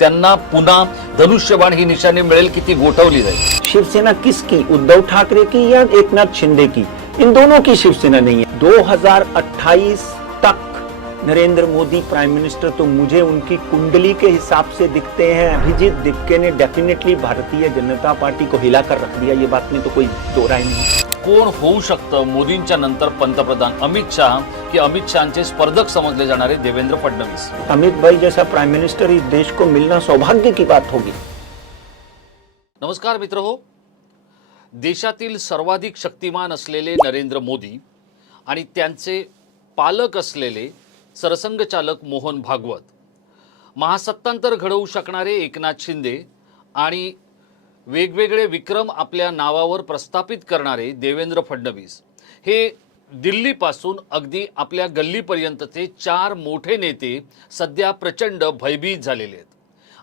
त्यांना पुन्हा धनुष्यबाण ही निशाणी मिळेल की ती गोठवली जाईल? शिवसेना किसकी, उद्धव ठाकरे की या एकनाथ शिंदे की? इन दोनों की शिवसेना नहीं है। 2028 तक नरेंद्र मोदी प्राइम मिनिस्टर तो मुझे उनकी कुंडली के हिसाब से दिखते हैं। अभिजीत दिपके ने डेफिनेटली भारतीय जनता पार्टी को हिलाकर रख दिया, ये बात में तो कोई दो राय नहीं। कोण होऊ शकतं मोदींच्या नंतर पंतप्रधान? अमित शाह की अमित शहाचे स्पर्धक समजले जाणारे देवेंद्र फडणवीस? अमित भाई जैसा प्राइम मिनिस्टर इस देश को मिलना सौभाग्य की बात होगी। नमस्कार मित्र हो, देशातील सर्वाधिक शक्तिमान असलेले नरेंद्र मोदी आणि त्यांचे पालक असलेले सरसंघचालक मोहन भागवत, महासत्तांतर घडवू शकणारे एकनाथ शिंदे आणि वेगवेगळे विक्रम आपल्या नावावर प्रस्थापित करणारे देवेंद्र फडणवीस, हे दिल्लीपासून अगदी आपल्या गल्लीपर्यंतचे चार मोठे नेते सध्या प्रचंड भयभीत झालेले आहेत।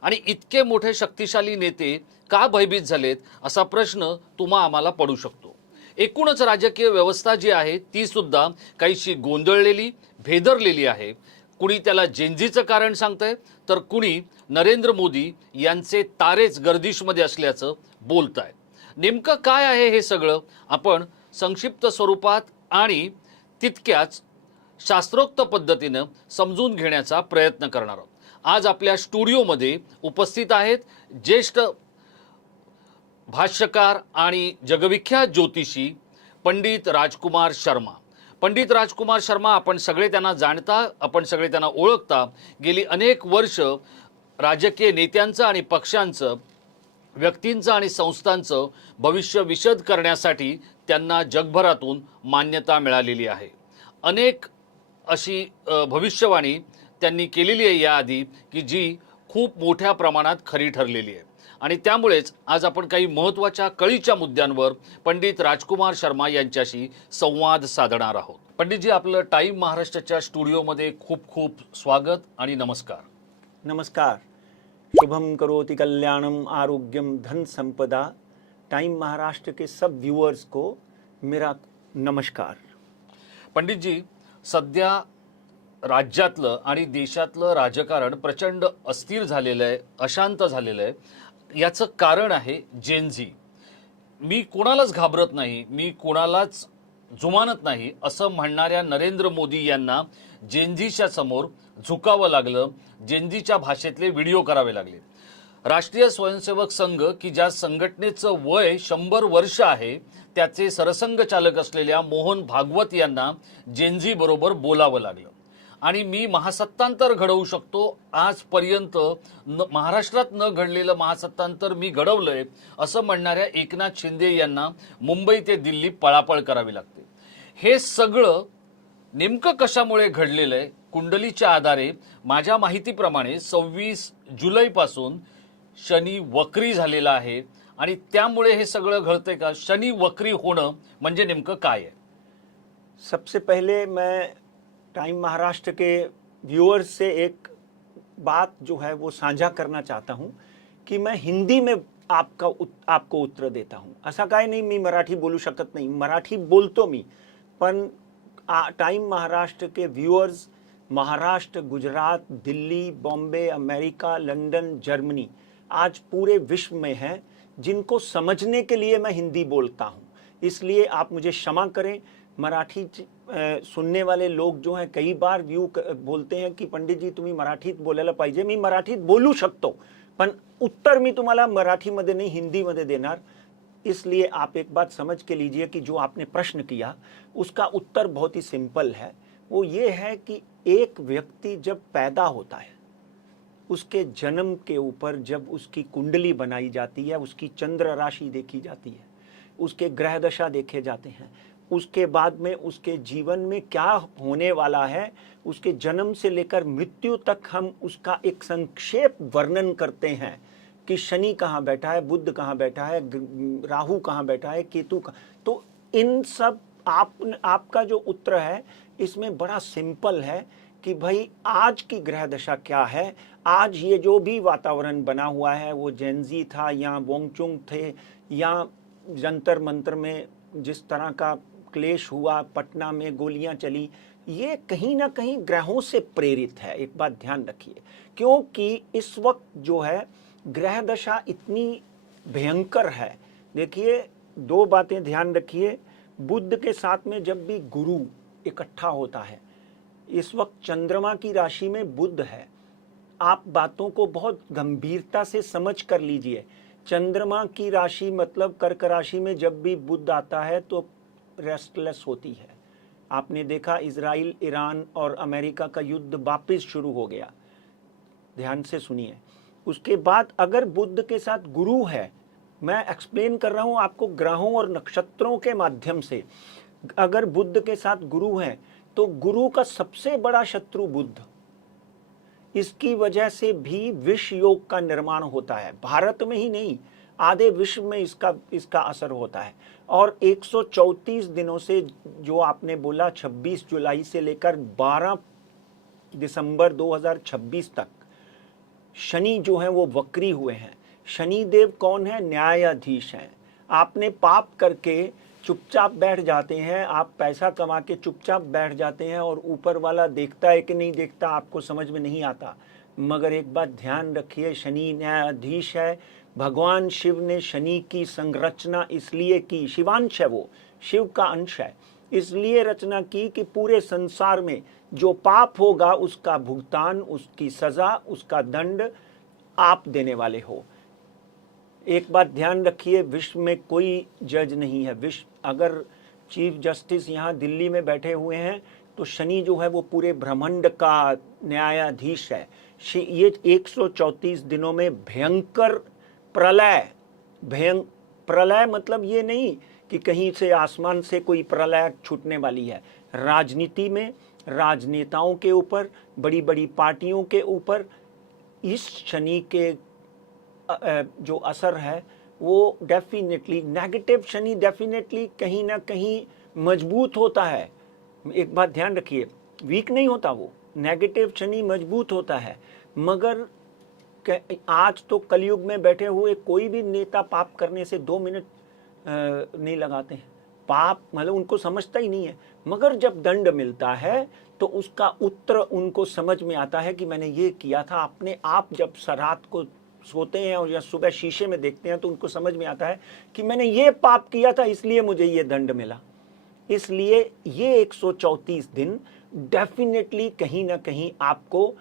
आणि इतके मोठे शक्तिशाली नेते का भयभीत झालेत असा प्रश्न तुम्हा आम्हाला पडू शकतो। एकूणच राजकीय व्यवस्था जी आहे ती सुद्धा काहीशी गोंधळलेली, भेदरलेली आहे। कुणी त्याला जेंजीचं कारण सांगतंय तर कुणी नरेंद्र मोदी यांचे तारेच गर्दिशमध्ये असल्याचं बोलताय। नेमकं काय आहे हे सगळं आपण संक्षिप्त स्वरूपात आणि तितक्याच शास्त्रोक्त पद्धतीने समजून घेण्याचा प्रयत्न करणार आहोत। आज आपल्या स्टुडिओमध्ये उपस्थित आहेत ज्येष्ठ भाष्यकार आणि जगविख्यात ज्योतिषी पंडित राजकुमार शर्मा। पंडित राजकुमार शर्मा, आपण सगळे त्यांना जाणता, आपण सगळे त्यांना ओळखता। गेली अनेक वर्ष राजकीय नेत्यांचं आणि पक्षांचं, व्यक्तींचं आणि संस्थांचं भविष्य विशद करण्यासाठी त्यांना जगभरातून मान्यता मिळालेली आहे। अनेक अशी भविष्यवाणी त्यांनी केलेली आहे याआधी की जी खूप मोठ्या प्रमाणात खरी ठरलेली आहे। आणि त्यामुळेच आज आपण काही महत्त्वाच्या कळीच्या मुद्द्यांवर पंडित राजकुमार शर्मा यांच्याशी संवाद साधणार आहोत। पंडितजी, आपलं टाइम महाराष्ट्राच्या स्टुडिओमध्ये खूप खूप स्वागत आणि नमस्कार। नमस्कार। शुभम करोति कल्याणम आरोग्यम धन संपदा। टाइम महाराष्ट्र के सब व्यूअर्स को मेरा नमस्कार। पंडित जी, सध्या राज्यातलं आणि देशातलं राजकारण प्रचंड अस्थिर झालेलं आहे, अशांत झालेलं आहे। याचं कारण आहे जेनझी। मी कोणालाच घाबरत नाही, मी कोणालाच जुमानत नाही असं म्हणणाऱ्या नरेंद्र मोदी यांना जेनझीच्या समोर झुकावं लागलं, जेनझीच्या भाषेतले व्हिडिओ करावे लागले। राष्ट्रीय स्वयंसेवक संघ की ज्या संघटनेचं वय 100 वर्ष आहे, त्याचे सरसंघचालक असलेल्या मोहन भागवत यांना जेनझी बरोबर बोलावं लागलं। आणि मी महासत्तांतर घडवू शकतो, आजपर्यंत महाराष्ट्रात न घडलेलं महासत्तांतर मी घडवलंय असं म्हणणाऱ्या एकनाथ शिंदे यांना मुंबई ते दिल्ली पळापळ करावी लागते। हे सगळं नेमकं कशामुळे घडलेलं आहे? कुंडलीच्या आधारे माझ्या माहितीप्रमाणे 26 जुलैपासून शनी वक्री झालेला आहे आणि त्यामुळे हे सगळं घडतंय का? शनी वक्री होणं म्हणजे नेमकं काय आहे? सबसे पहले मैं टाइम महाराष्ट्र के व्यूअर्स से एक बात जो है वो साझा करना चाहता हूं कि मैं हिंदी में आपको उत्तर देता हूं। असा काय नाही मी मराठी बोलू शकत नाही, मराठी बोलतो मी, पण टाइम महाराष्ट्र के viewers Maharashtra, Gujarat, Delhi, Bombay, America, London, Germany, आज पूरे विश्व में हैं, जिनको समझने के लिए मैं हिंदी बोलता हूं। इसलिए आप मुझे क्षमा करें। मराठी सुनने वाले लोग जो हैं कई बार बोलते हैं की पंडित जी तुम्ही मराठीत बोलायला पाहिजे। मी मराठीत बोलू शकतो, पण उत्तर मी तुम्हाला मराठीमध्ये नहीं हिंदीमध्ये देणार। इसलिए आप एक बात समझ के लीजिए कि जो आपने प्रश्न किया उसका उत्तर बहुत ही सिंपल है। वो ये है कि एक व्यक्ति जब पैदा होता है, उसके जन्म के ऊपर जब उसकी कुंडली बनाई जाती है, उसकी चंद्र राशि देखी जाती है, उसके ग्रह दशा देखे जाते हैं, उसके बाद में उसके जीवन में क्या होने वाला है, उसके जन्म से लेकर मृत्यु तक हम उसका एक संक्षेप वर्णन करते हैं कि शनि कहाँ बैठा है, बुध कहाँ बैठा है, राहु कहाँ बैठा है, केतु कहाँ। तो इन सब आपका जो उत्तर है इसमें बड़ा सिंपल है कि भाई आज की ग्रह दशा क्या है। आज ये जो भी वातावरण बना हुआ है वो जेनजी था या वोंगचुंग थे या जंतर मंतर में जिस तरह का क्लेश हुआ, पटना में गोलियां चली, ये कहीं ना कहीं ग्रहों से प्रेरित है। एक बात ध्यान रखिए, क्योंकि इस वक्त जो है ग्रह दशा इतनी भयंकर है। देखिए, दो बातें ध्यान रखिए, बुध के साथ में जब भी गुरु इकट्ठा होता है, इस वक्त चंद्रमा की राशि में बुध है, आप बातों को बहुत गंभीरता से समझ कर लीजिए। चंद्रमा की राशि मतलब कर्क राशि में जब भी बुध आता है तो रेस्टलेस होती है। आपने देखा इजराइल, ईरान और अमेरिका का युद्ध वापस शुरू हो गया। ध्यान से सुनिए। उसके बाद अगर बुध के साथ गुरु है, मैं एक्सप्लेन कर रहा हूं आपको ग्रहों और नक्षत्रों के माध्यम से, अगर बुध के साथ गुरु है तो गुरु का सबसे बड़ा शत्रु बुध, इसकी वजह से भी विष योग का निर्माण होता है। भारत में ही नहीं, आधे विश्व में इसका असर होता है। और 134 दिनों से, जो आपने बोला 26 जुलाई से लेकर 12 दिसंबर 2026 तक शनि जो है वो वक्री हुए हैं। शनि देव कौन है? न्यायाधीश हैं। आपने पाप करके चुपचाप बैठ जाते हैं, आप पैसा कमा के चुपचाप बैठ जाते हैं और ऊपर वाला देखता है कि नहीं देखता आपको समझ में नहीं आता। मगर एक बात ध्यान रखिए, शनि न्यायाधीश है। भगवान शिव ने शनि की संरचना इसलिए की, शिवांश है वो, शिव का अंश है, इसलिए रचना की कि पूरे संसार में जो पाप होगा उसका भुगतान, उसकी सजा, उसका दंड आप देने वाले हो। एक बात ध्यान रखिए, विश्व में कोई जज नहीं है। विश्व, अगर चीफ जस्टिस यहाँ दिल्ली में बैठे हुए हैं तो शनि जो है वो पूरे ब्रह्मांड का न्यायाधीश है। ये 134 दिनों में भयंकर प्रलय, प्रलय मतलब ये नहीं कि कहीं से आसमान से कोई प्रलय छूटने वाली है। राजनीति में, राजनेताओं के ऊपर, बड़ी बड़ी पार्टियों के ऊपर इस शनि के जो असर है वो डेफिनेटली नेगेटिव। शनि डेफिनेटली कहीं ना कहीं मजबूत होता है। एक बात ध्यान रखिए, वीक नहीं होता वो, नेगेटिव शनि मजबूत होता है। मगर आज तो कलयुग में बैठे हुए कोई भी नेता पाप करने से 2 मिनट नहीं लगाते हैं। पाप मतलब उनको समझता ही नहीं है। मगर जब दंड मिलता है तो उसका उत्तर उनको समझ में आता है कि मैंने ये किया था। अपने आप जब रात को सोते हैं और या सुबह शीशे में देखते हैं तो उनको समझ में आता है कि मैंने ये पाप किया था, इसलिए मुझे ये दंड मिला। इसलिए ये 134 दिन डेफिनेटली कहीं ना कहीं आपको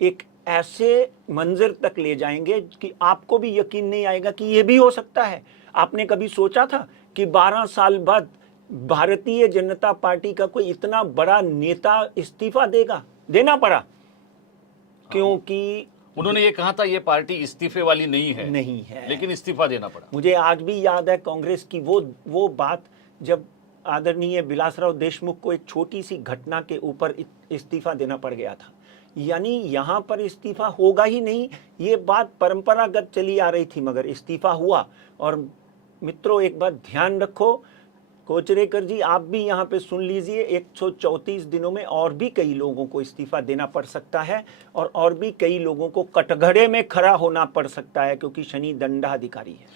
एक ऐसे मंजिल तक ले जाएंगे कि आपको भी यकीन नहीं आएगा कि ये भी हो सकता है। आपने कभी सोचा था कि 12 साल बाद भारतीय जनता पार्टी का कोई इतना बड़ा नेता इस्तीफा देगा? देना पड़ा, क्योंकि उन्होंने ये कहा था ये पार्टी इस्तीफे वाली नहीं है, लेकिन इस्तीफा देना पड़ा। मुझे आज भी याद है कांग्रेस की वो बात, जब आदरणीय विलासराव देशमुख को एक छोटी सी घटना के ऊपर इस्तीफा देना पड़ गया था। यानी यहाँ पर इस्तीफा होगा ही नहीं, ये बात परंपरागत चली आ रही थी, मगर इस्तीफा हुआ। और मित्रों, एक बात ध्यान रखो, कोचरेकर जी आप भी यहाँ पे सुन लीजिए, 134 दिनों में और भी कई लोगों को इस्तीफा देना पड़ सकता है और भी कई लोगों को कटघरे में खड़ा होना पड़ सकता है, क्योंकि शनि दंडाधिकारी है।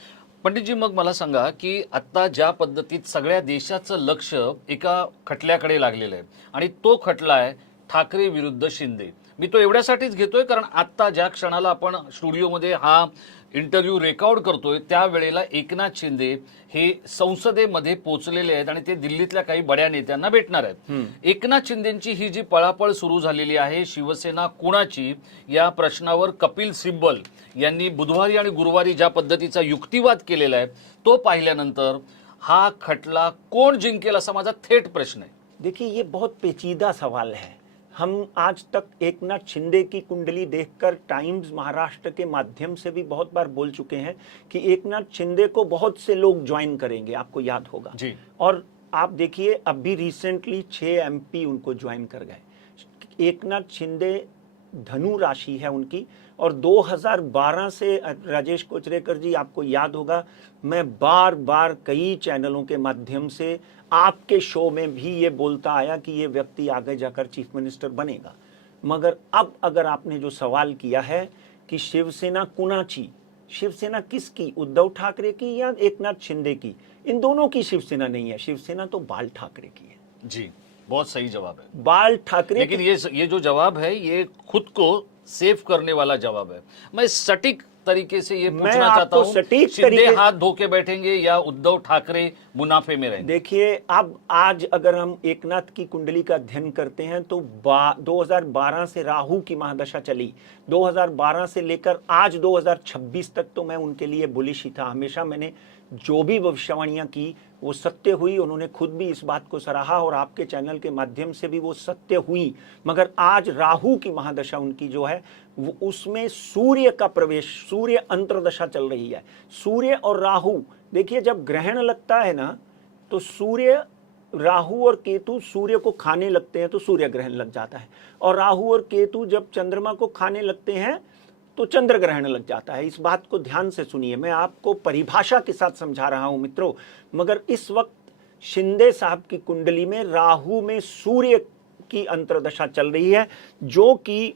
पंडितजी, मग मला सांगा की आता ज्या पद्धतीत सगळ्या देशाचं लक्ष एका खटल्याकडे लागलेलं आहे आणि तो खटला आहे ठाकरे विरुद्ध शिंदे। मी तो एवढ्यासाठीच घेतोय कारण आता ज्या क्षणाला आपण स्टुडिओमध्ये हा इंटरव्ह्यू रेकॉर्ड करतोय त्यावेळेला एकनाथ शिंदे हे संसदेमध्ये पोहोचलेले आहेत आणि ते दिल्लीतल्या काही बड्या नेत्यांना भेटणार आहेत। एकनाथ शिंदेची ही जी पळापळ सुरू झालेली आहे शिवसेना कोणाची या प्रश्नावर कपिल सिब्बल यांनी बुधवारी आणि गुरुवारी ज्या पद्धतीचा युक्तिवाद केलेला आहे तो पाहिल्यानंतर हा खटला कोण जिंकेल असा माझा थेट प्रश्न आहे। देखिए, ये बहुत पेचीदा सवाल है। हम आज तक एकनाथ शिंदे की कुंडली देखकर टाइम्स महाराष्ट्र के माध्यम से भी बहुत बार बोल चुके हैं कि एकनाथ शिंदे को बहुत से लोग ज्वाइन करेंगे, आपको याद होगा जी। और आप देखिए अभी रिसेंटली 6 MP उनको ज्वाइन कर गए। एकनाथ शिंदे धनु राशि है उनकी, और 2012 से राजेश कोचरेकर जी आपको याद होगा, मैं बार बार कई चैनलों के माध्यम से आपके शो में भी ये बोलता आया कि ये व्यक्ति आगे जाकर चीफ मिनिस्टर बनेगा। मगर अब अगर आपने जो सवाल किया है कि शिवसेना कुणाची, शिवसेना किसकी, उद्धव ठाकरे की या एकनाथ शिंदे की? इन दोनों की शिवसेना नहीं है, शिवसेना तो बाल ठाकरे की है। जी, बहुत सही जवाब है। बाल ठाकरे लेकिन ये जो जवाब है ये खुद को सेव करने वाला जवाब है। मैं सटीक तरीके से ये पूछना चाहता आपको हूं, सटीक शिंदे तरीके हाथ धो के बैठेंगे या उद्धव ठाकरे मुनाफे में रहेंगे? देखिए, अब आज अगर हम एकनाथ की कुंडली का अध्ययन करते हैं तो 2012 से राहु की महादशा चली, 2012 से लेकर आज 2026 तक तो मैं उनके लिए बुलिश ही था। हमेशा मैंने जो भी भविष्यवाणियां की वो सत्य हुई। उन्होंने खुद भी इस बात को सराहा और आपके चैनल के माध्यम से भी वो सत्य हुई। मगर आज राहु की महादशा उनकी जो है वो, उसमें सूर्य का प्रवेश, सूर्य अंतर्दशा चल रही है। सूर्य और राहु, देखिए जब ग्रहण लगता है ना तो सूर्य, राहु और केतु सूर्य को खाने लगते हैं तो सूर्य ग्रहण लग जाता है, और राहु और केतु जब चंद्रमा को खाने लगते हैं तो चंद्र ग्रहण लग जाता है। इस बात को ध्यान से सुनिए, मैं आपको परिभाषा के साथ समझा रहा हूं मित्रों। मगर इस वक्त शिंदे साहब की कुंडली में राहु में सूर्य की अंतर्दशा चल रही है, जो कि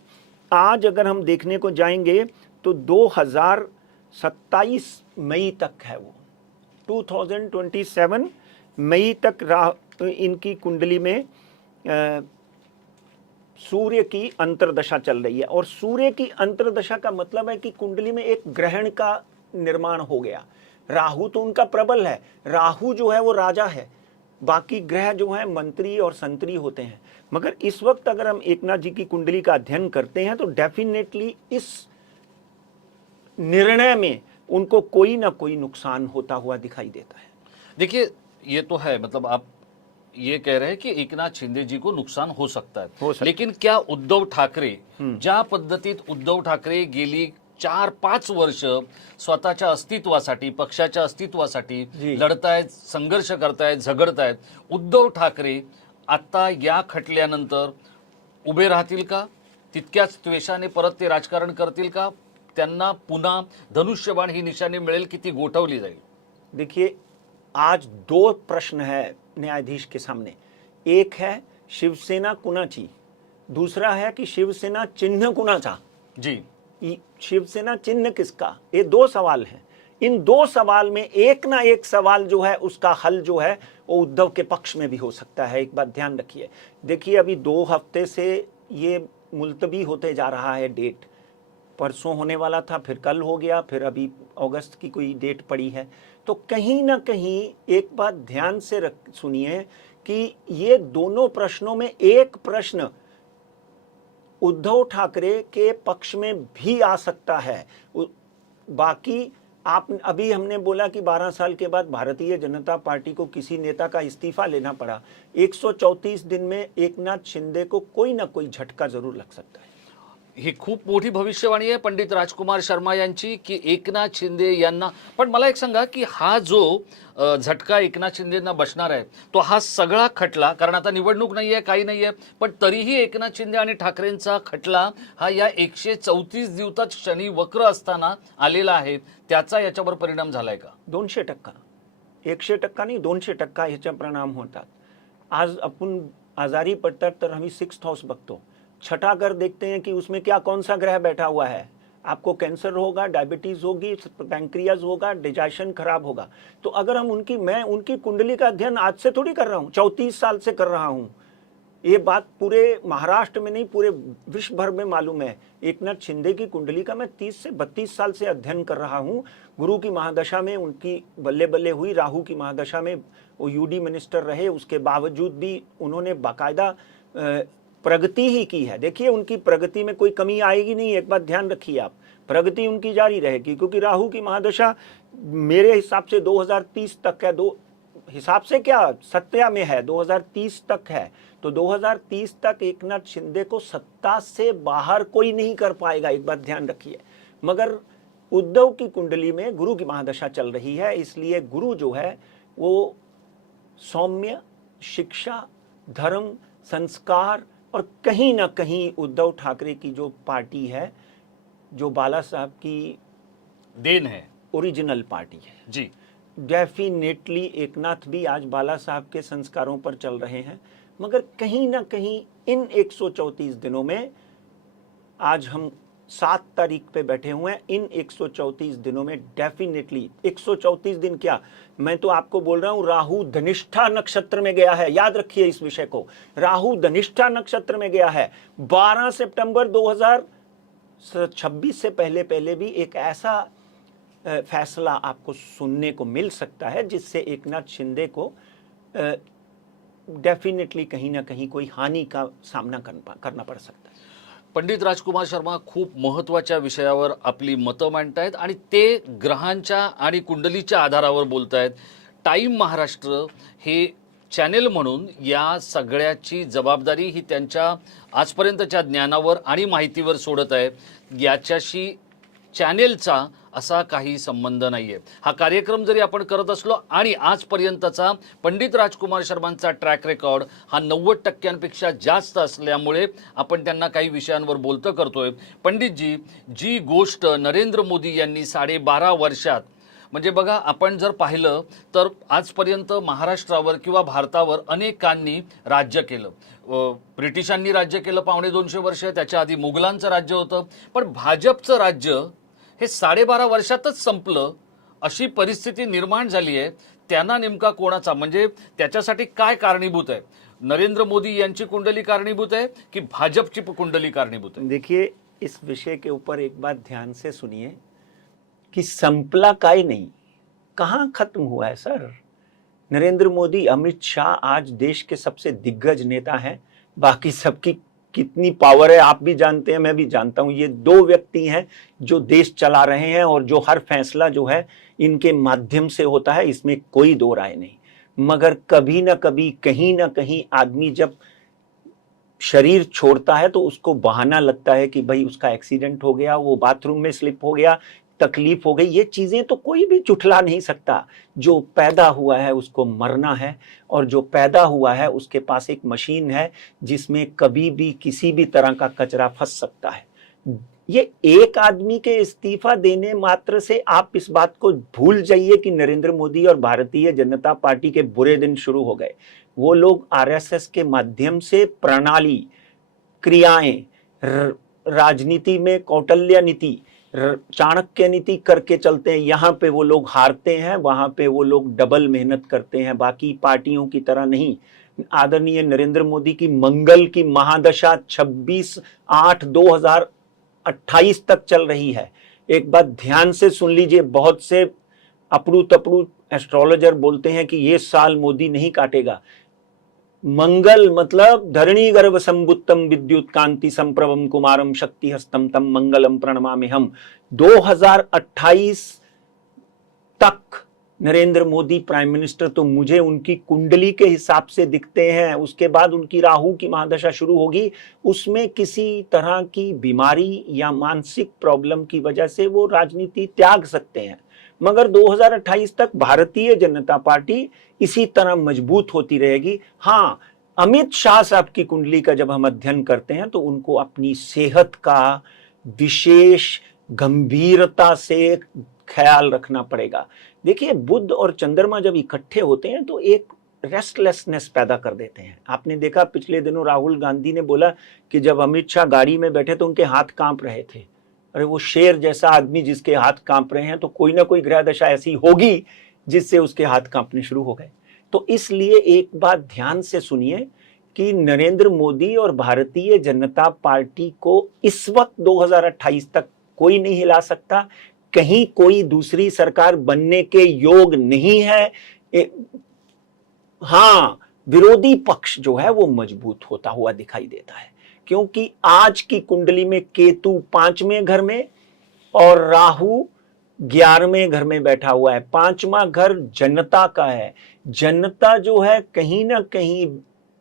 आज अगर हम देखने को जाएंगे तो 2027 मई तक है वो, 2027 मई तक इनकी कुंडली में सूर्य की अंतर्दशा चल रही है। और सूर्य की अंतर्दशा का मतलब है कि कुंडली में एक ग्रहण का निर्माण हो गया। राहु तो उनका प्रबल है, राहु जो है वो राजा है, बाकी ग्रह जो है मंत्री और संतरी होते हैं। मगर इस वक्त अगर हम एकनाथ जी की कुंडली का अध्ययन करते हैं तो डेफिनेटली इस निर्णय में उनको कोई ना कोई नुकसान होता हुआ दिखाई देता है। देखिए, ये तो है, मतलब आप ये कह रहे हैं की एकनाथ शिंदे जी को नुकसान हो सकता है, लेकिन क्या उद्धव ठाकरे, ज्या पद्धतीत उद्धव ठाकरे गेली 4-5 वर्ष स्वतःच्या अस्तित्वासाठी, पक्षाच्या अस्तित्वासाठी लढतायत, संघर्ष करतायत, झगडतायत, उद्धव ठाकरे आता या खटल्यानंतर उभे राहतील का? तितक्याच द्वेषाने परत ते राजकारण करतील का? त्यांना पुन्हा धनुष्यबाण ही निशाणी मिळेल की ती गोठवली जाईल? देखिए, आज दो प्रश्न है न्यायाधीश के सामने। एक है शिवसेना कुणाची, दूसरा है कि शिवसेना चिन्ह कुणाचा। जी, शिवसेना चिन्ह किसका, ये दो सवाल हैं। इन दो सवाल में एक ना एक सवाल जो है उसका हल जो है वो उद्धव के पक्ष में भी हो सकता है। एक बात ध्यान रखिए, देखिए अभी 2 हफ्ते से ये मुलतवी होते जा रहा है डेट। परसों होने वाला था, फिर कल हो गया, फिर अभी अगस्त की कोई डेट पड़ी है। तो कहीं ना कहीं एक बात ध्यान से सुनिए कि ये दोनों प्रश्नों में एक प्रश्न उद्धव ठाकरे के पक्ष में भी आ सकता है। बाकी आप अभी हमने बोला कि 12 साल के बाद भारतीय जनता पार्टी को किसी नेता का इस्तीफा लेना पड़ा। 134 दिन में एकनाथ शिंदे को कोई ना कोई झटका जरूर लग सकता है। ही खूप मोठी भविष्यवाणी आहे पंडित राजकुमार शर्मा यांची की एकनाथ शिंदे यांना, पण मला एक सांगा की हा जो झटका एकनाथ शिंदेंना बसणार आहे तो हा सगळा खटला, कारण आता निवडणूक नाही आहे, काही नाही आहे, पण तरीही एकनाथ शिंदे आणि ठाकरेंचा खटला हा या 134 दिवसात शनी वक्र असताना आलेला आहे, त्याचा याच्यावर परिणाम झालाय का? 200%, 100% नाही, 200% ह्याचा परिणाम होतात। आज आपण आजारी पडतात तर आम्ही 6th हाऊस बघतो, छठा घर देखते हैं कि उसमें क्या कौन सा ग्रह बैठा हुआ है। आपको कैंसर होगा, डायबिटीज होगी, पैंक्रियाज होगा, डाइजेशन खराब होगा। तो अगर हम मैं उनकी कुंडली का अध्ययन आज से थोड़ी कर रहा हूँ, 34 साल से कर रहा हूँ। ये बात पूरे महाराष्ट्र में नहीं, पूरे विश्व भर में मालूम है। एकनाथ शिंदे की कुंडली का मैं 30 से 32 साल से अध्ययन कर रहा हूँ। गुरु की महादशा में उनकी बल्ले बल्ले हुई, राहु की महादशा में वो यूडी मिनिस्टर रहे, उसके बावजूद भी उन्होंने बाकायदा प्रगति ही की है। देखिए उनकी प्रगति में कोई कमी आएगी नहीं, एक बात ध्यान रखिए आप, प्रगति उनकी जारी रहेगी, क्योंकि राहु की महादशा मेरे हिसाब से 2030 तक है। दो हिसाब से क्या, सत्या में है 2030 तक है। तो 2030 तक एकनाथ शिंदे को सत्ता से बाहर कोई नहीं कर पाएगा, एक बात ध्यान रखिए। मगर उद्धव की कुंडली में गुरु की महादशा चल रही है, इसलिए गुरु जो है वो सौम्य, शिक्षा, धर्म, संस्कार और कहीं ना कहीं उद्धव ठाकरे की जो पार्टी है, जो बाला साहब की देन है, ओरिजिनल पार्टी है जी, डेफिनेटली एकनाथ भी आज बाला साहब के संस्कारों पर चल रहे हैं। मगर कहीं ना कहीं इन 134 दिनों में आज हम 7 तारीख पे बैठे हुए हैं। इन 134 दिनों में डेफिनेटली 134 दिन क्या, मैं तो आपको बोल रहा हूं, राहु धनिष्ठा नक्षत्र में गया है। याद रखिए इस विषय को, राहु धनिष्ठा नक्षत्र में गया है। 12 सितंबर 2026 से पहले पहले भी एक ऐसा फैसला आपको सुनने को मिल सकता है जिससे एकनाथ शिंदे को डेफिनेटली कहीं ना कहीं कोई हानि का सामना करना पड़ सकता है। पंडित राजकुमार शर्मा खूप महत्त्वाच्या विषयावर आपली मतं मांडतायत आणि ते ग्रहांच्या आणि कुंडलीच्या आधारावर बोलतायत। टाइम महाराष्ट्र हे चॅनेल म्हणून या सगळ्याची जबाबदारी ही त्यांच्या आजपर्यंतच्या ज्ञानावर आणि माहितीवर सोडत आहे। याच्याशी चॅनेलचा असा काही संबंध नाहीये। हा कार्यक्रम जरी आपण करत असलो आणि आजपर्यंतचा पंडित राजकुमार शर्मांचा ट्रॅक रेकॉर्ड हा 90% जास्त असल्यामुळे आपण त्यांना काही विषयांवर बोलतो करतोय। पंडितजी, जी गोष्ट नरेंद्र मोदी यांनी 12.5 वर्षात, म्हणजे बघा आपण जर पाहिलं तर आजपर्यंत महाराष्ट्रावर किंवा भारतावर अनेकांनी राज्य केलं। ब्रिटिशांनी राज्य केलं 250 वर्ष, त्याच्या आधी मुघलांचं राज्य होतं, पण भाजपचं राज्य हे 12.5 वर्षातच संपलं अशी परिस्थिती निर्माण झाली आहे। त्यांना नेमका कोणाचा, म्हणजे त्याच्यासाठी काय कारणीभूत आहे? नरेंद्र मोदी यांची कुंडली कारणीभूत आहे की भाजपची कुंडली कारणीभूत आहे? देखिए, इस विषय के ऊपर एक बात ध्यान से सुनिए कि संपला काय नहीं, कहाँ खत्म हुआ है सर। नरेंद्र मोदी, अमित शाह आज देश के सबसे दिग्गज नेता हैं। बाकी सबकी कितनी पावर है आप भी जानते हैं, मैं भी जानता हूं। ये 2 व्यक्ति हैं जो देश चला रहे हैं और जो हर फैसला जो है इनके माध्यम से होता है, इसमें कोई दो राय नहीं। मगर कभी ना कभी कहीं ना कहीं आदमी जब शरीर छोड़ता है तो उसको बहाना लगता है कि भाई उसका एक्सीडेंट हो गया, वो बाथरूम में स्लिप हो गया, तकलीफ हो गई। ये चीजें तो कोई भी जुठला नहीं सकता। जो पैदा हुआ है उसको मरना है, और जो पैदा हुआ है उसके पास एक मशीन है जिसमें कभी भी किसी भी तरह का कचरा फंस सकता है। ये एक आदमी के इस्तीफा देने मात्र से आप इस बात को भूल जाइए कि नरेंद्र मोदी और भारतीय जनता पार्टी के बुरे दिन शुरू हो गए। वो लोग आरएसएस के माध्यम से प्रणाली, क्रियाएं, राजनीति में कौटिल्य नीति, चाणक्य नीति करके चलते हैं। यहाँ पे वो लोग हारते हैं, वहां पे वो लोग डबल मेहनत करते हैं, बाकी पार्टियों की तरह नहीं। आदरणीय नरेंद्र मोदी की मंगल की महादशा 26/8/2028 तक चल रही है। एक बात ध्यान से सुन लीजिए, बहुत से अपड़ू तपड़ू एस्ट्रोलॉजर बोलते हैं कि ये साल मोदी नहीं काटेगा। मंगल मतलब धरणी गर्भ संबुत्तम विद्युत कांति संप्रभम कुमारम शक्ति हस्तम तम मंगलम प्रणमामि हम। 2028 तक नरेंद्र मोदी प्राइम मिनिस्टर तो मुझे उनकी कुंडली के हिसाब से दिखते हैं। उसके बाद उनकी राहु की महादशा शुरू होगी, उसमें किसी तरह की बीमारी या मानसिक प्रॉब्लम की वजह से वो राजनीति त्याग सकते हैं। मगर 2028 तक भारतीय जनता पार्टी इसी तरह मजबूत होती रहेगी। हाँ, अमित शाह साहब की कुंडली का जब हम अध्ययन करते हैं तो उनको अपनी सेहत का विशेष गंभीरता से ख्याल रखना पड़ेगा। देखिए, बुध और चंद्रमा जब इकट्ठे होते हैं तो एक रेस्टलेसनेस पैदा कर देते हैं। आपने देखा पिछले दिनों राहुल गांधी ने बोला कि जब अमित शाह गाड़ी में बैठे तो उनके हाथ कांप रहे थे। अरे वो शेर जैसा आदमी जिसके हाथ कांप रहे हैं, तो कोई ना कोई ग्रह दशा ऐसी होगी जिससे उसके हाथ कांपने शुरू हो गए। तो इसलिए एक बात ध्यान से सुनिए कि नरेंद्र मोदी और भारतीय जनता पार्टी को इस वक्त 2028 तक कोई नहीं हिला सकता। कहीं कोई दूसरी सरकार बनने के योग नहीं है। हाँ, विरोधी पक्ष जो है वो मजबूत होता हुआ दिखाई देता है, क्योंकि आज की कुंडली में केतु 5वें घर में और राहु 11वें घर में बैठा हुआ है। 5वां घर जनता का है। जनता जो है कहीं ना कहीं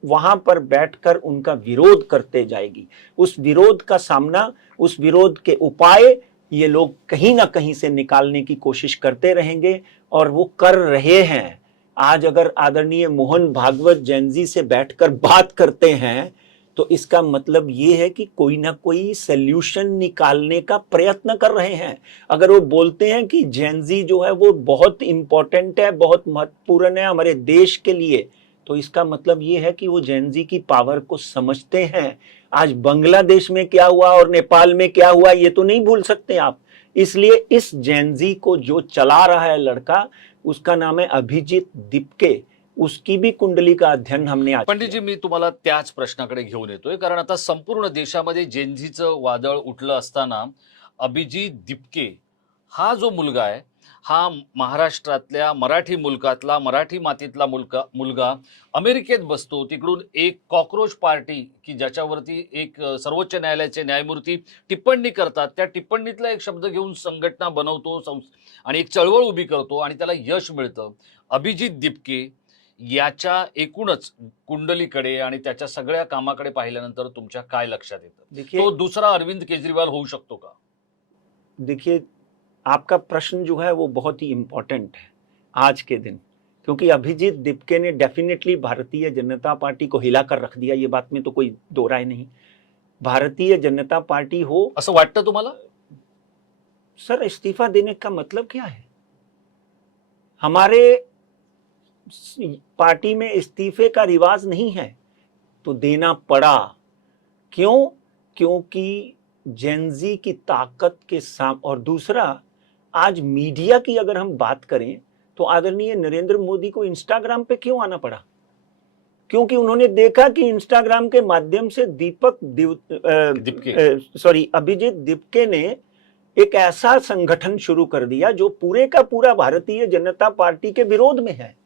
वहां पर बैठकर उनका विरोध करते जाएगी। उस विरोध का सामना, उस विरोध के उपाय ये लोग कहीं ना कहीं से निकालने की कोशिश करते रहेंगे, और वो कर रहे हैं। आज अगर आदरणीय मोहन भागवत जैन जी से बैठकर बात करते हैं तो इसका मतलब ये है कि कोई ना कोई सल्यूशन निकालने का प्रयत्न कर रहे हैं। अगर वो बोलते हैं कि जैन जी जो है वो बहुत इंपॉर्टेंट है, बहुत महत्वपूर्ण है हमारे देश के लिए, तो इसका मतलब ये है कि वो जेनजी की पावर को समझते हैं। आज बांग्लादेश में क्या हुआ और नेपाल में क्या हुआ ये तो नहीं भूल सकते आप। इसलिए इस जेनजी को जो चला रहा है लड़का, उसका नाम है अभिजीत दिपके। उसकी भी कुंडली का अध्ययन हमने आज पंडितजी, मी तुम्हाला त्याच प्रश्नाकडे घेऊन येतोय, कारण आता संपूर्ण देशामध्ये जेनझीचं वादळ उठलं असताना अभिजीत दिपके हा जो मुलगा आहे, हा महाराष्ट्रातल्या मराठी मुलकातला, मराठी मातीतला मुलगा अमेरिकेत बसतो. तिकडून एक कॉकरोच पार्टी की ज्याच्यावरती एक सर्वोच्च न्यायालयाचे न्यायमूर्ती टिप्पणी करतात, त्या टिप्पणीतला एक शब्द घेऊन संघटना बनवतो आणि एक चळवळ उभी करतो आणि त्याला यश मिळतं. अभिजीत दिपके याच्या एकूणच कुंडलीकडे आणि त्याच्या सगळ्या कामाकडे पाहिल्यानंतर तुमच्या काय लक्षात येतं? देखिए तो दुसरा अरविंद केजरीवाल होऊ शकतो का? देखिए, आपका प्रश्न जो है वो बहुत ही इम्पोर्टेंट है आज के दिन, क्योंकि अभिजीत दिपके ने डेफिनेटली भारतीय जनता पार्टी को हिलाकर रख दिया, ये बात में तो कोई दो राय नहीं। भारतीय जनता पार्टी हो, असं वाटतं तुम्हाला? सर इस्तीफा देने का मतलब क्या है? हमारे पार्टी में इस्तीफे का रिवाज नहीं है, तो देना पड़ा। क्यों? क्योंकि जेनजी की ताकत के साथ। और दूसरा, आज मीडिया की अगर हम बात करें तो आदरणीय नरेंद्र मोदी को इंस्टाग्राम पे क्यों आना पड़ा? क्योंकि उन्होंने देखा कि इंस्टाग्राम के माध्यम से अभिजीत दिपके ने एक ऐसा संगठन शुरू कर दिया जो पूरे का पूरा भारतीय जनता पार्टी के विरोध में है।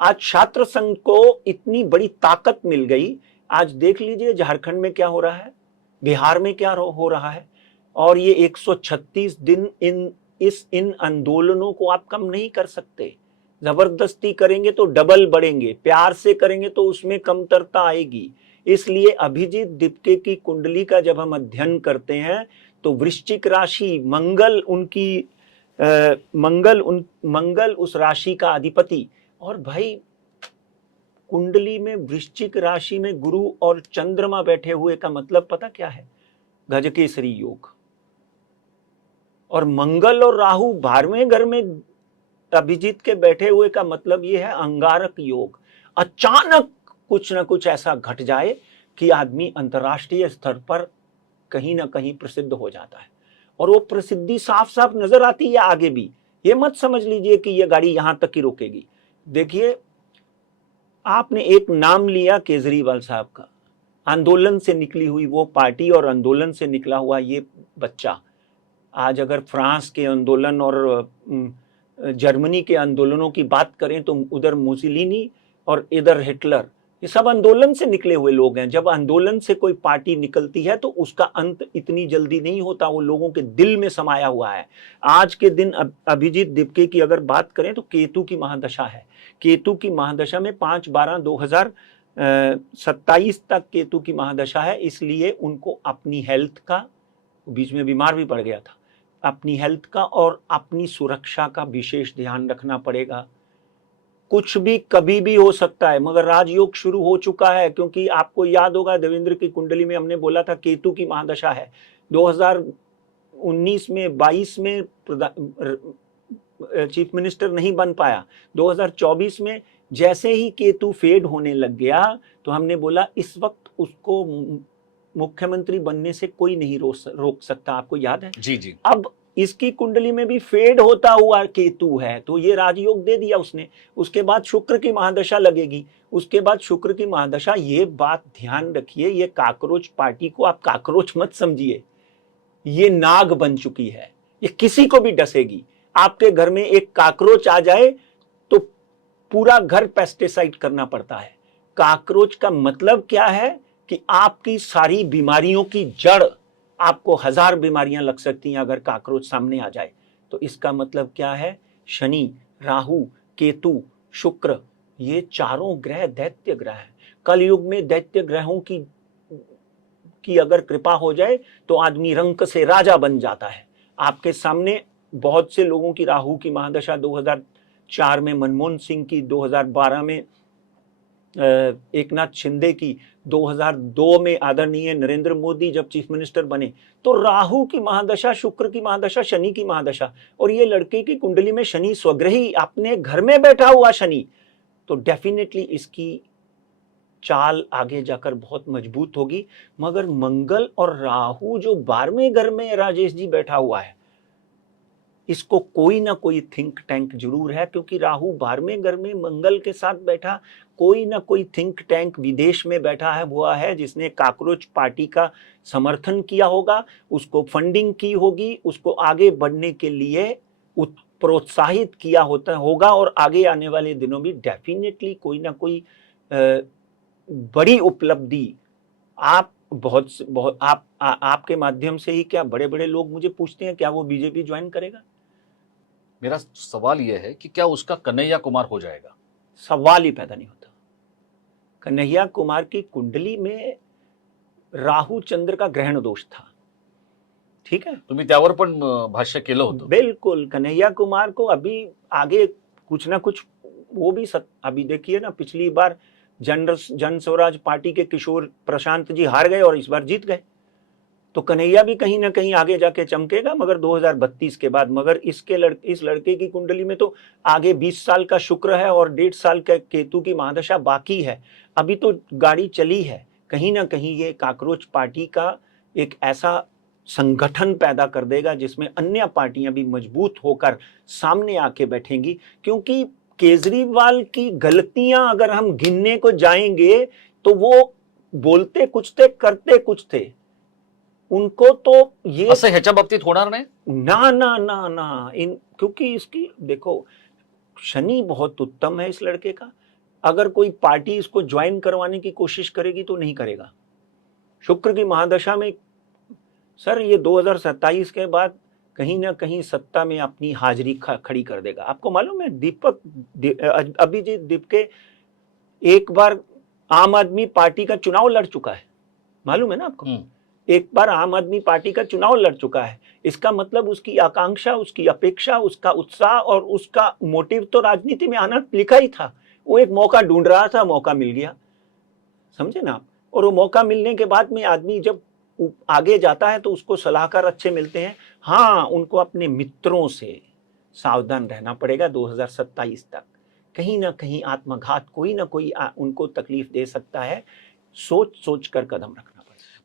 आज छात्र संघ को इतनी बड़ी ताकत मिल गई। आज देख लीजिए झारखंड में क्या हो रहा है, बिहार में क्या हो रहा है, और ये 136 दिन इन आंदोलनों को आप कम नहीं कर सकते। जबरदस्ती करेंगे तो डबल बढ़ेंगे, प्यार से करेंगे तो उसमें कमतरता आएगी। इसलिए अभिजीत दिपके की कुंडली का जब हम अध्ययन करते हैं तो वृश्चिक राशि, मंगल उस राशि का अधिपति। और भाई कुंडली में वृश्चिक राशि में गुरु और चंद्रमा बैठे हुए का मतलब पता क्या है? गजकेसरी योग। और मंगल और राहु 12वें घर में अभिजीत के बैठे हुए का मतलब यह है अंगारक योग। अचानक कुछ ना कुछ ऐसा घट जाए कि आदमी अंतर्राष्ट्रीय स्तर पर कहीं ना कहीं प्रसिद्ध हो जाता है, और वो प्रसिद्धि साफ साफ नजर आती है आगे भी। ये मत समझ लीजिए कि ये गाड़ी यहां तक ही रोकेगी। देखिए, आपने एक नाम लिया केजरीवाल साहब का, आंदोलन से निकली हुई वो पार्टी और आंदोलन से निकला हुआ ये बच्चा। आज अगर फ्रांस के आंदोलन और जर्मनी के आंदोलनों की बात करें तो उधर मुसोलिनी और इधर हिटलर, ये सब आंदोलन से निकले हुए लोग हैं। जब आंदोलन से कोई पार्टी निकलती है तो उसका अंत इतनी जल्दी नहीं होता, वो लोगों के दिल में समाया हुआ है। आज के दिन अभिजीत दिपके की अगर बात करें तो केतु की महादशा है। केतु की महादशा में 5/12/2027 तक केतु की महादशा है। इसलिए उनको अपनी हेल्थ का, बीच में बीमार भी पड़ गया था, अपनी हेल्थ का और अपनी सुरक्षा का विशेष ध्यान रखना पड़ेगा। कुछ भी कभी भी हो सकता है, मगर राजयोग शुरू हो चुका है। क्योंकि आपको याद होगा देवेंद्र की कुंडली में हमने बोला था केतु की महादशा है। 2019 में 22 में चीफ मिनिस्टर नहीं बन पाया। 2024 में जैसे ही केतु फेड होने लग गया तो हमने बोला इस वक्त उसको मुख्यमंत्री बनने से कोई नहीं रोक सकता। आपको याद है? जी जी। अब इसकी कुंडली में भी फेड होता हुआ केतु है, तो ये राजयोग दे दिया उसने। उसके बाद शुक्र की महादशा लगेगी। उसके बाद शुक्र की महादशा, ये बात ध्यान रखिए, ये काकरोच पार्टी को आप काकरोच मत समझिए, ये नाग बन चुकी है। ये किसी को भी डसेगी। आपके घर में एक काकरोच आ जाए तो पूरा घर पेस्टिसाइड करना पड़ता है। काकरोच का मतलब क्या है कि आपकी सारी बीमारियों की जड़, आपको 1000 बीमारियां लग सकती हैं अगर काकरोच सामने आ जाए। तो इसका मतलब क्या है? शनि, राहु, केतु, शुक्र, ये चारों ग्रह दैत्य ग्रह हैं। कलयुग में दैत्य ग्रहों की अगर कृपा हो जाए तो आदमी रंक से राजा बन जाता है। आपके सामने बहुत से लोगों की राहु की महादशा 2004 में, मनमोहन सिंह की 2012 में, एकनाथ शिंदे की 2002 में, आदरणीय नरेंद्र मोदी जब चीफ मिनिस्टर बने तो राहु की महादशा, शुक्र की महादशा, शनि की महादशा। और ये लड़के की कुंडली में शनि स्वग्रही, अपने घर में बैठा हुआ शनि, तो डेफिनेटली इसकी चाल आगे जाकर बहुत मजबूत होगी। मगर मंगल और राहु जो 12वें घर में राजेश जी बैठा हुआ है, इसको कोई ना कोई थिंक टैंक जरूर है, क्योंकि राहु 12वें घर में मंगल के साथ बैठा, कोई ना कोई थिंक टैंक विदेश में बैठा है हुआ है, जिसने कॉकरोच पार्टी का समर्थन किया होगा, उसको फंडिंग की होगी, उसको आगे बढ़ने के लिए प्रोत्साहित किया होगा, और आगे आने वाले दिनों में डेफिनेटली कोई ना कोई बड़ी उपलब्धि आप आपके माध्यम से ही, क्या बड़े बड़े लोग मुझे पूछते हैं क्या वो बीजेपी ज्वाइन करेगा? मेरा सवाल यह है कि क्या उसका कन्हैया कुमार हो जाएगा? सवाल ही पैदा नहीं होता। कन्हैया कुमार की कुंडली में राहु चंद्र का ग्रहण दोष था, ठीक है, तुम्ही त्यावर पण भाष्य केलं होतं. बिल्कुल। कन्हैया कुमार को अभी आगे कुछ ना कुछ वो भी अभी देखिए ना, पिछली बार जन स्वराज पार्टी के किशोर प्रशांत जी हार गए और इस बार जीत गए, तो कन्हैया भी कहीं ना कहीं आगे जाके चमकेगा, मगर 2032 के बाद। मगर इस लड़के की कुंडली में तो आगे 20 साल का शुक्र है और 1.5 साल का केतु की महादशा बाकी है, अभी तो गाड़ी चली है। कहीं ना कहीं ये कॉकरोच पार्टी का एक ऐसा संगठन पैदा कर देगा जिसमें अन्य पार्टियां भी मजबूत होकर सामने आके बैठेंगी, क्योंकि केजरीवाल की गलतियां अगर हम गिनने को जाएंगे तो वो बोलते कुछ थे, करते कुछ थे। उनको तो ये असं ह्याच्या बाबतीत होणार नाही ना ना ना ना क्योंकि इसकी देखो, शनि बहुत उत्तम है इस लड़के का। अगर कोई पार्टी इसको ज्वाइन करवाने की कोशिश करेगी तो नहीं करेगा। शुक्र की महादशा में सर ये 2027 के बाद कहीं ना कहीं सत्ता में अपनी हाजिरी खड़ी कर देगा। आपको मालूम है अभिजीत दीपके एक बार आम आदमी पार्टी का चुनाव लड़ चुका है, मालूम है ना आपको? एक बार आम आदमी पार्टी का चुनाव लड़ चुका है। इसका मतलब उसकी आकांक्षा, उसकी अपेक्षा, उसका उत्साह और उसका मोटिव तो राजनीति में आना लिखा ही था। वो एक मौका ढूंढ रहा था, मौका मिल गया, समझे ना आप? और वो मौका मिलने के बाद में आदमी जब आगे जाता है तो उसको सलाहकार अच्छे मिलते हैं। हाँ, उनको अपने मित्रों से सावधान रहना पड़ेगा 2027 तक। कहीं ना कहीं आत्मघात कोई ना कोई उनको तकलीफ दे सकता है, सोच सोच कर कदम रखना पड़ेगा।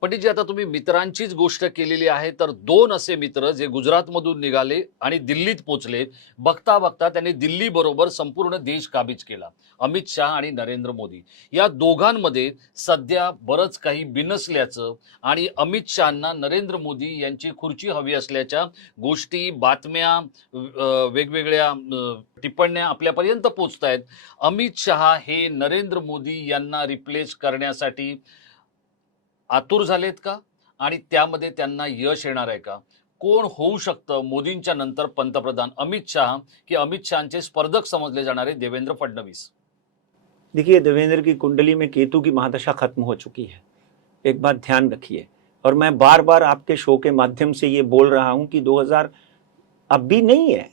पंडितजी, आता तुम्ही मित्रांचीच गोष्ट केलेली आहे, तर 2 असे मित्र जे गुजरातमधून निघाले आणि दिल्लीत पोहोचले, बघता बघता त्यांनी दिल्ली बरोबर संपूर्ण देश काबीज केला. अमित शाह आणि नरेंद्र मोदी या दोघांमध्ये सध्या बरंच काही बिनसल्याचं आणि अमित शहांना नरेंद्र मोदी यांची खुर्ची हवी असल्याच्या गोष्टी, बातम्या, वेगवेगळ्या टिप्पण्या आपल्यापर्यंत पोहोचतायत. अमित शहा हे नरेंद्र मोदी यांना रिप्लेस करण्यासाठी आतुर झालेत का, आणि त्यामध्ये त्यांना यश येणार आहे का? कोण होऊ शकतं मोदींच्या नंतर पंतप्रधान, अमित शाह की अमित शहांचे स्पर्धक समजले जाणारे देवेंद्र फडणवीस? देखिए, देवेंद्र की कुंडली में केतु की महादशा खत्म हो चुकी है, एक बात ध्यान रखिए। और मैं बार बार आपके शो के माध्यम से ये बोल रहा हूं कि 2000 अब भी नहीं है,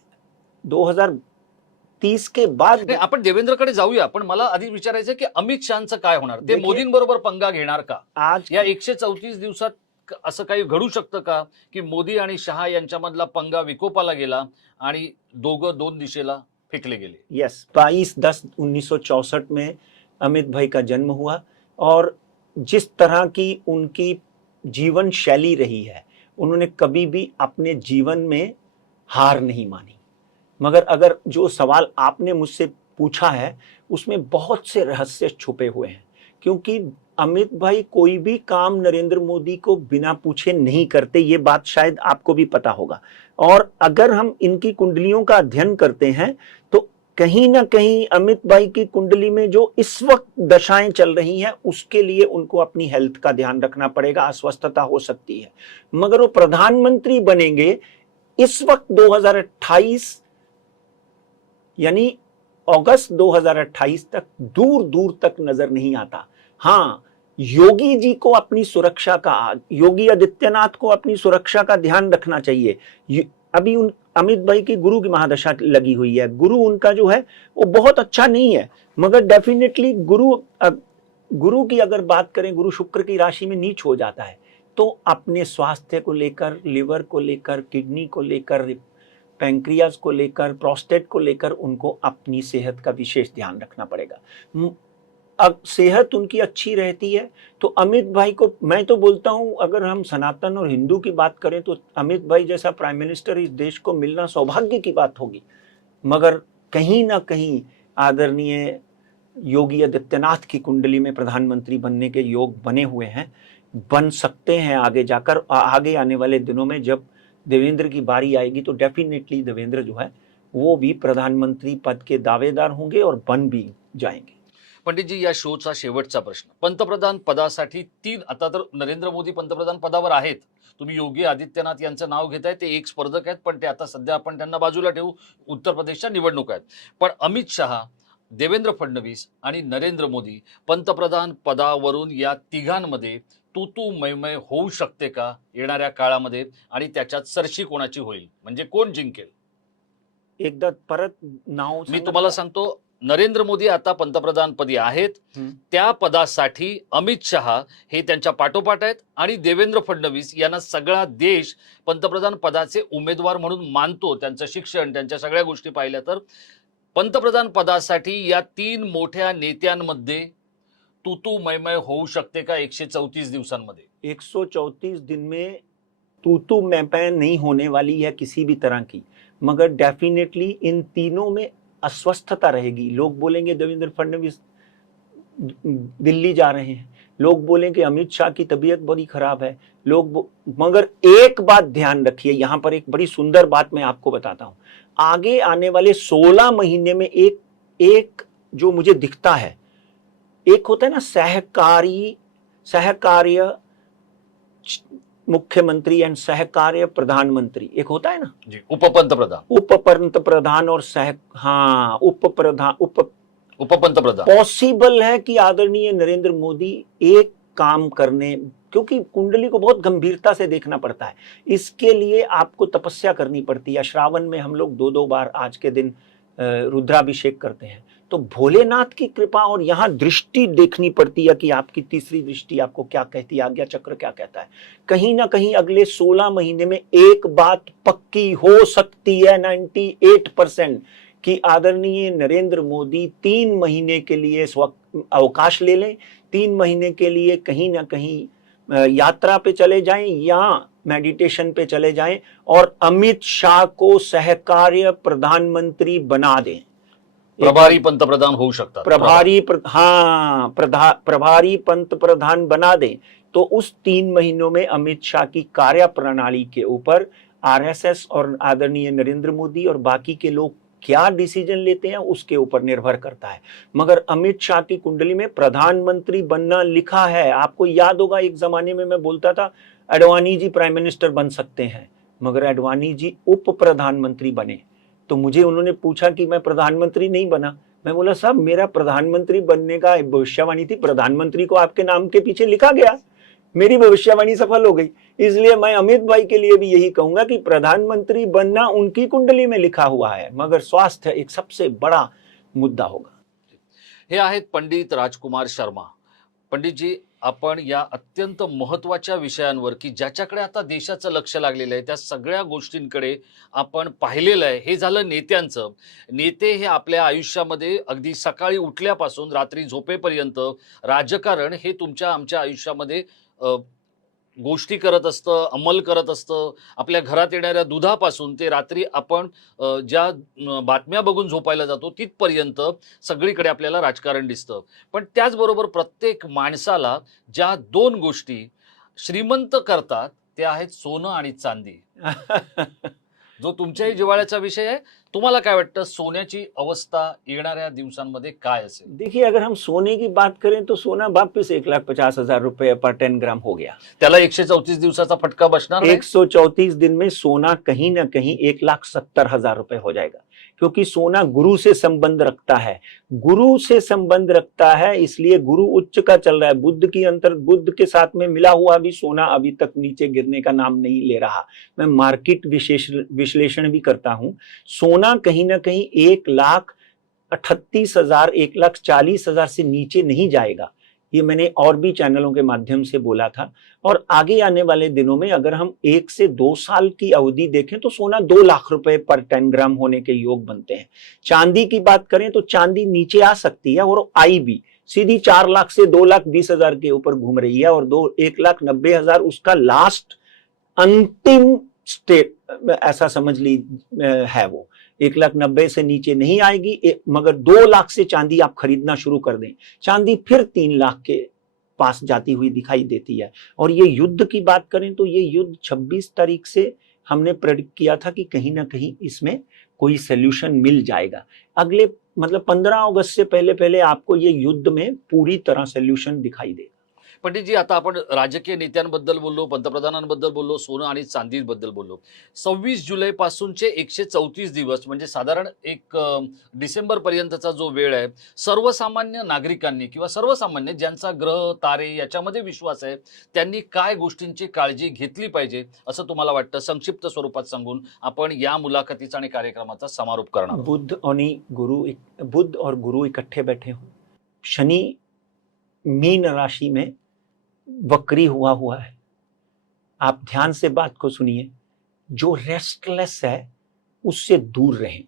2030 के बाद आपण देवेंद्रकडे जाऊया, पण मला आधी विचारायचं की अमित शहांचं काय होणार? ते मोदींबरोबर पंगा घेणार का? आज या 134 दिवसात असं काही घडू शकतं का की मोदी आणि शहा यांच्यामधला पंगा विकोपाला गेला आणि दोघं दोन दिशेला फेकले गेले? यस, 22/10/1964 में अमित भाई का जन्म हुआ, और जिस तरह की उनकी जीवन शैली रही है, उन्होंने कभी भी अपने जीवन में हार नहीं मानी। मगर अगर जो सवाल आपने मुझसे पूछा है उसमें बहुत से रहस्य छुपे हुए हैं, क्योंकि अमित भाई कोई भी काम नरेंद्र मोदी को बिना पूछे नहीं करते, ये बात शायद आपको भी पता होगा। और अगर हम इनकी कुंडलियों का अध्ययन करते हैं तो कहीं ना कहीं अमित भाई की कुंडली में जो इस वक्त दशाएं चल रही हैं उसके लिए उनको अपनी हेल्थ का ध्यान रखना पड़ेगा, अस्वस्थता हो सकती है। मगर वो प्रधानमंत्री बनेंगे इस वक्त 2028 यानी अगस्त 2028 तक दूर दूर तक नजर नहीं आता। हाँ, योगी जी को अपनी सुरक्षा का, योगी आदित्यनाथ को अपनी सुरक्षा का ध्यान रखना चाहिए। अभी अमित भाई की गुरु की महादशा लगी हुई है, गुरु उनका जो है वो बहुत अच्छा नहीं है, मगर डेफिनेटली गुरु की अगर बात करें, गुरु शुक्र की राशि में नीच हो जाता है, तो अपने स्वास्थ्य को लेकर, लिवर को लेकर, किडनी को लेकर पैंक्रियाज को लेकर, प्रोस्टेट को लेकर उनको अपनी सेहत का विशेष ध्यान रखना पड़ेगा। अब सेहत उनकी अच्छी रहती है तो अमित भाई को मैं तो बोलता हूं, अगर हम सनातन और हिंदू की बात करें तो अमित भाई जैसा प्राइम मिनिस्टर इस देश को मिलना सौभाग्य की बात होगी। मगर कहीं ना कहीं आदरणीय योगी आदित्यनाथ की कुंडली में प्रधानमंत्री बनने के योग बने हुए हैं, बन सकते हैं आगे जाकर। आगे आने वाले दिनों में जब देवेंद्र की बारी आएगी तो डेफिनेटली देवेंद्र जो है वो भी प्रधानमंत्री पद के दावेदार होंगे और बन भी जाएंगे। पंडितजी, या शोचा शेवटचा प्रश्न, पंतप्रधान पदासाठी आता तर नरेंद्र मोदी पंतप्रधान पदावर आहेत, तुम्ही योगी आदित्यनाथ यांचं नाव घेताय, ते एक स्पर्धक आहेत, पण ते आता सध्या आपण त्यांना बाजूला ठेवू, उत्तर प्रदेशच्या निवडणूक आहेत, पण अमित शहा, देवेंद्र फडणवीस आणि नरेंद्र मोदी पंतप्रधान पदावरून या तिघांमध्ये तू मैमय होऊ शकते का येणाऱ्या काळामध्ये, आणि त्याच्यात सरशी कोणाची होईल, म्हणजे कोण जिंकेल? एकदा परत नाव मी तुम्हाला सांगतो, नरेंद्र मोदी आता पंतप्रधानपदी आहेत, त्या पदासाठी अमित शहा हे त्यांच्या पाठोपाठ आहेत आणि देवेंद्र फडणवीस यांना सगळा देश पंतप्रधान पदाचे उमेदवार म्हणून मानतो। त्यांचं शिक्षण, त्यांच्या सगळ्या गोष्टी पाहिल्या तर पंतप्रधान पदासाठी या तीन मोठ्या नेत्यांमध्ये तू मैमय होऊ शकते का 134 दिवसांमध्ये? 134 दिन में तू मैमय नहीं होने वाली है किसी भी तरह की, मगर डेफिनेटली इन तीनों में अस्वस्थता रहेगी। लोग बोलेंगे देवेंद्र फडणवीस दिल्ली जा रहे हैं, लोग बोलेंगे अमित शाह की तबीयत बड़ी खराब है, मगर एक बात ध्यान रखिए, यहां पर एक बड़ी सुंदर बात मैं आपको बताता हूं। आगे आने वाले 16 महीने में एक जो मुझे दिखता है, एक होता है ना सहकार्य मुख्यमंत्री एंड सहकार्य प्रधानमंत्री, एक होता है ना जी, उपपंतप्रधान और उपपंतप्रधान। पॉसिबल है कि आदरणीय नरेंद्र मोदी एक काम करने, क्योंकि कुंडली को बहुत गंभीरता से देखना पड़ता है, इसके लिए आपको तपस्या करनी पड़ती है। श्रावण में हम लोग 2-2 बार आज के दिन रुद्राभिषेक करते हैं, तो भोलेनाथ की कृपा और यहाँ दृष्टि देखनी पड़ती है कि आपकी तीसरी दृष्टि आपको क्या कहती है, आज्ञा चक्र क्या कहता है। कहीं ना कहीं अगले 16 महीने में एक बात पक्की हो सकती है 98% कि आदरणीय नरेंद्र मोदी 3 महीने के लिए अवकाश ले लें, 3 महीने के लिए कहीं ना कहीं यात्रा पे चले जाएं या मेडिटेशन पे चले जाएं और अमित शाह को सहकार्य प्रधानमंत्री बना दें। प्रभारी पंतप्रधान होऊ शकतात, प्रभारी पंतप्रधान बना दें, तो उस 3 महीनों में अमित शाह की कार्यप्रणाली के ऊपर आरएसएस और आदरणीय नरेंद्र मोदी और बाकी के लोग क्या डिसीजन लेते हैं उसके ऊपर निर्भर करता है। मगर अमित शाह की कुंडली में प्रधानमंत्री बनना लिखा है। आपको याद होगा एक जमाने में मैं बोलता था अडवाणी जी प्राइम मिनिस्टर बन सकते हैं, मगर अडवाणी जी उप प्रधानमंत्री बने, तो मुझे उन्होंने पूछा कि मैं प्रधानमंत्री नहीं बना। मैं बोला साहब मेरा प्रधानमंत्री बनने का भविष्यवाणी थी, प्रधानमंत्री को आपके नाम के पीछे लिखा गया, मेरी भविष्यवाणी सफल हो गई। इसलिए मैं अमित भाई के लिए भी यही कहूंगा कि प्रधानमंत्री बनना उनकी कुंडली में लिखा हुआ है, मगर स्वास्थ्य एक सबसे बड़ा मुद्दा होगा। हे आहेत पंडित राजकुमार शर्मा। पंडित जी, आपण या अत्यंत महत्त्वाच्या विषयांवर की ज्याच्याकडे आता देशाचं लक्ष लागलेलं आहे त्या सगळ्या गोष्टींकडे आपण पाहिलेलं आहे। हे झालं नेत्यांचं। नेते हे आपल्या आयुष्यामध्ये अगदी सकाळी उठल्यापासून रात्री झोपेपर्यंत राजकारण हे तुमच्या आमच्या आयुष्यामध्ये गोष्टी करत असतं, अंमल करत असतं। आपल्या घरात येणाऱ्या दुधापासून ते रात्री आपण ज्या बातम्या बघून झोपायला जातो तिथपर्यंत सगळीकडे आपल्याला राजकारण दिसतं। पण त्याचबरोबर प्रत्येक माणसाला ज्या 2 गोष्टी श्रीमंत करतात त्या आहेत सोनं आणि चांदी, जो तुमच्याही जिव्हाळ्याचा विषय आहे। तुम्हाला काय वाटतं सोन्याची अवस्था येणाऱ्या दिवसांमध्ये काय असेल? देखिए, अगर हम सोने की बात करें तो सोना वापस 1,50,000 रुपये पर 10 ग्राम हो गया। त्याला 134 दिवसाचा फटका बसणार नाही? 134 दिन में सोना कहीं ना कहीं 1,70,000 रुपए हो जाएगा, क्योंकि सोना गुरु से संबंध रखता है, गुरु से संबंध रखता है, इसलिए गुरु उच्च का चल रहा है। बुद्ध के साथ में मिला हुआ भी सोना अभी तक नीचे गिरने का नाम नहीं ले रहा। मैं मार्केट विश्लेषण भी करता हूं, सोना कहीं ना कहीं 1,38,000 1,40,000 से नीचे नहीं जाएगा। ये मैंने और भी चैनलों के माध्यम से बोला था। और आगे आने वाले दिनों में अगर हम 1 से 2 साल की अवधि देखें तो सोना 2 लाख रुपए पर 10 ग्राम होने के योग बनते हैं। चांदी की बात करें तो चांदी नीचे आ सकती है और आई भी सीधी 4 लाख से 2,20,000 के ऊपर घूम रही है, और 1,90,000 उसका लास्ट अंतिम स्टेट ऐसा समझ ली है। वो 1,90,000 से नीचे नहीं आएगी, मगर 2 लाख से चांदी आप खरीदना शुरू कर दें, चांदी फिर 3 लाख के पास जाती हुई दिखाई देती है। और ये युद्ध की बात करें तो ये युद्ध 26 तारीख से हमने प्रेडिक्ट किया था कि कहीं ना कहीं इसमें कोई सोल्यूशन मिल जाएगा। अगले मतलब 15 अगस्त से पहले पहले आपको ये युद्ध में पूरी तरह सोल्यूशन दिखाई देगा। पंडितजी, आता आपण राजकीय नेत्यांबद्दल बोललो, पंतप्रधानांबद्दल बोललो, सोनं आणि चांदीबद्दल बोललो. 26 जुलै पासूनचे 134 दिवस म्हणजे साधारण एक डिसेंबर पर्यंतचा जो वेळ आहे, सर्वसामान्य नागरिकांनी किंवा सर्वसामान्य ज्यांचा ग्रह तारे याच्यामध्ये विश्वास आहे त्यांनी काय गोष्टींची काळजी घेतली पाहिजे असं तुम्हाला वाटतं? संक्षिप्त स्वरूपात सांगून आपण या मुलाखतीचा आणि कार्यक्रमाचा समारोप करणार आहोत. बुध और गुरु इकट्ठे बैठे हो, शनि मीन राशि में वक्री हुआ है। आप ध्यान से बात को सुनिए, जो रेस्टलेस है उससे दूर रहें,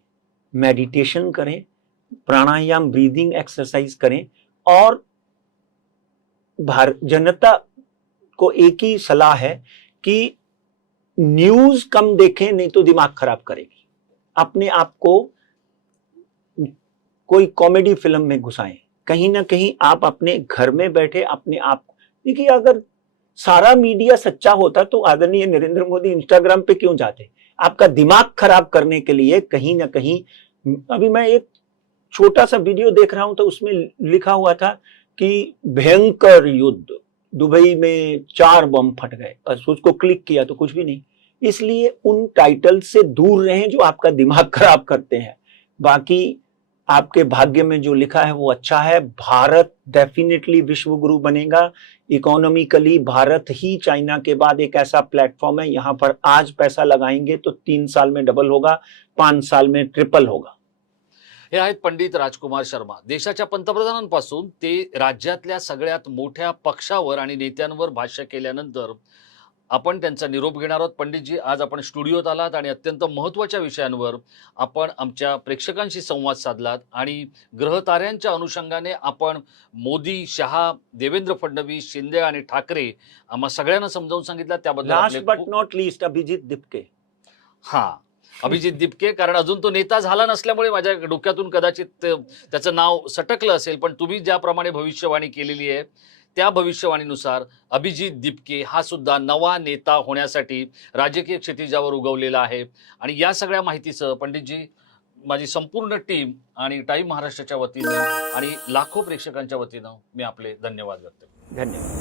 मेडिटेशन करें, प्राणायाम ब्रीदिंग एक्सरसाइज करें, और जनता को एक ही सलाह है कि न्यूज कम देखें, नहीं तो दिमाग खराब करेगी। अपने आप को कोई कॉमेडी फिल्म में घुसाएं, कहीं ना कहीं आप अपने घर में बैठे अपने आप को देखिए। अगर सारा मीडिया सच्चा होता तो आदरणीय नरेंद्र मोदी इंस्टाग्राम पे क्यों जाते? आपका दिमाग खराब करने के लिए कहीं ना कहीं। अभी मैं एक छोटा सा वीडियो देख रहा हूं तो उसमें लिखा हुआ था कि भयंकर युद्ध, दुबई में 4 बम फट गए, उसको क्लिक किया तो कुछ भी नहीं। इसलिए उन टाइटल से दूर रहें जो आपका दिमाग खराब करते हैं। बाकी आपके भाग्य में जो लिखा है वो अच्छा है। भारत डेफिनेटली विश्व गुरु बनेगा। इकोनॉमिकली भारत ही चाइना के बाद एक ऐसा प्लेटफॉर्म है, यहाँ पर आज पैसा लगाएंगे तो 3 साल में डबल होगा, 5 साल में ट्रिपल होगा। हे आहेत पंडित राजकुमार शर्मा. देशाच्या पंतप्रधानांपासून ते राज्यातल्या सगळ्यात मोठ्या पक्षावर आणि नेत्यांवर भाष्य केल्यानंतर आपण त्यांचा निरोप घेणार आहोत. पंडितजी, आज आपण स्टुडिओत आलात आणि अत्यंत महत्त्वाच्या विषयांवर आपण आमच्या प्रेक्षकांशी संवाद साधलात आणि ग्रहताऱ्यांच्या अनुषंगाने आपण मोदी, शहा, देवेंद्र फडणवीस, शिंदे आणि ठाकरे आम्हा सगळ्यांना समजावून सांगितलं. त्याबद्दल last but not least Abhijit Dipke. हां, अभिजित दिपके, कारण अजून तो नेता झाला नसल्यामुळे माझ्या डोक्यातून कदाचित त्याचं नाव सटकलं असेल, पण तुम्ही ज्याप्रमाणे भविष्यवाणी केलेली आहे त्या भविष्यवाणीनुसार अभिजित दिपके हा सुद्धा नवा नेता होण्यासाठी राजकीय क्षितिजावर उगवलेला आहे. आणि या सगळ्या माहितीसह पंडितजी, माझी संपूर्ण टीम आणि टाइम महाराष्ट्राच्या वतीनं आणि लाखो प्रेक्षकांच्या वतीनं मी आपले धन्यवाद व्यक्त करतो. धन्यवाद.